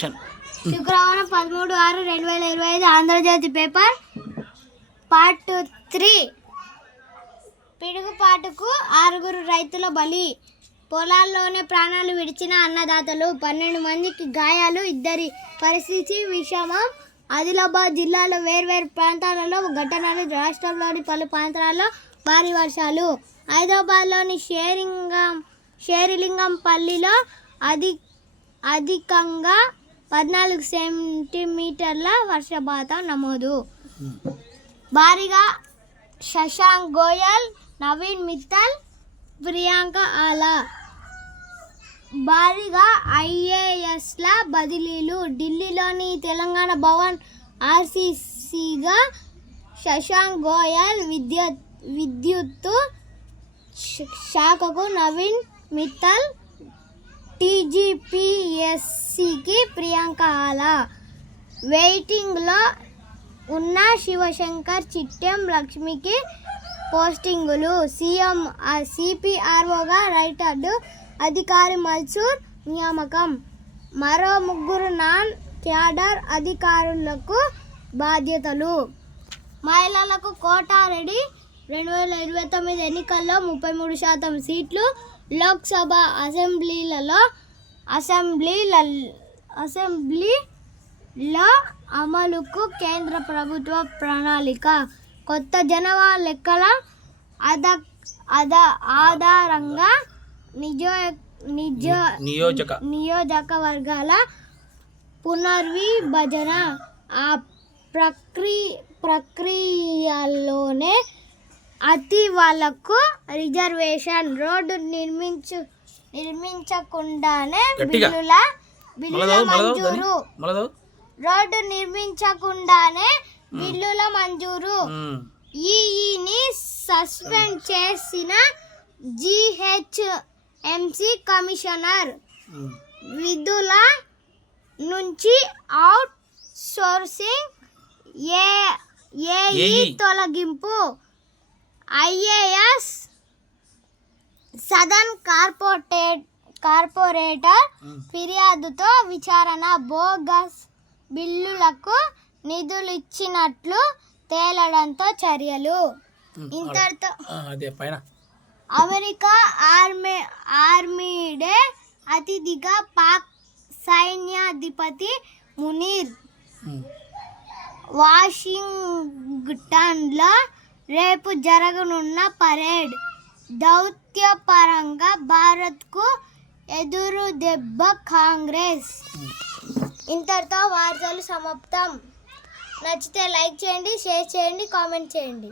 శుక్రవారం 13/6/2025 Andhra Jyothi paper part 3. పిడుగుపాటుకు 6 రైతుల బలి. పొలాల్లోనే ప్రాణాలు విడిచిన అన్నదాతలు. 12 మందికి గాయాలు, 2 పరిస్థితి విషమం. ఆదిలాబాద్ జిల్లాలో వేర్వేరు ప్రాంతాలలో ఘటనలు. రాష్ట్రంలోని పలు ప్రాంతాల్లో భారీ వర్షాలు. హైదరాబాద్లోని షేరిలింగంపల్లిలో అధికంగా 14 సెంటీమీటర్ల వర్షపాతం నమోదు. భారీగా శశాంక్ గోయల్, నవీన్ మిత్తల్, ప్రియాంక ఆలా. భారీగా ఐఏఎస్ల బదిలీలు. ఢిల్లీలోని తెలంగాణ భవన్ ఆర్సీసీగా శశాంక్ గోయల్, విద్యుత్ శాఖకు నవీన్ మిత్తల్, టీజీపీఎస్సీకి ప్రియాంక ఆలా. వెయిటింగ్లో ఉన్న శివశంకర్, చిట్టెం లక్ష్మికి పోస్టింగులు. సిపిఆర్ఓగా రిటైర్డ్ అధికారి మన్సూర్ నియామకం. మరో 3 నాన్ క్యాడర్ అధికారులకు బాధ్యతలు. మహిళలకు కోటా రెడీ. 2029 ఎన్నికల్లో 33% సీట్లు. లోక్సభ అసెంబ్లీలో అమలుకు కేంద్ర ప్రభుత్వ ప్రణాళిక. కొత్త జనాభా లెక్కల ఆధారంగా నియోజకవర్గాల పునర్విభజన. ఆ ప్రక్రియలోనే అతివాళ్లకు రిజర్వేషన్. రోడ్డు నిర్మించకుండానే బిల్లుల మంజూరు. ఈఈని సస్పెండ్ చేసిన జీహెచ్ఎంసీ కమిషనర్. విధుల నుంచి అవుట్ సోర్సింగ్. ఏఈ తొలగింపు. ఐఏఎస్ సదన్ కార్పొరేటర్ ఫిర్యాదుతో విచారణ. బోగస్ బిల్లులకు నిధులిచ్చినట్లు తేలడంతో చర్యలు. ఇంతటితో అమెరికా ఆర్మీడే అతిథిగా పాక్ సైన్యాధిపతి మునీర్. వాషింగ్టన్లో రేపు జరగనున్న పరేడ్. దౌత్యపరంగా భారత్కు ఎదురు దెబ్బ కాంగ్రెస్. ఇంతటితో వార్తలు సమాప్తం. నచ్చితే లైక్ చేయండి, షేర్ చేయండి, కామెంట్ చేయండి.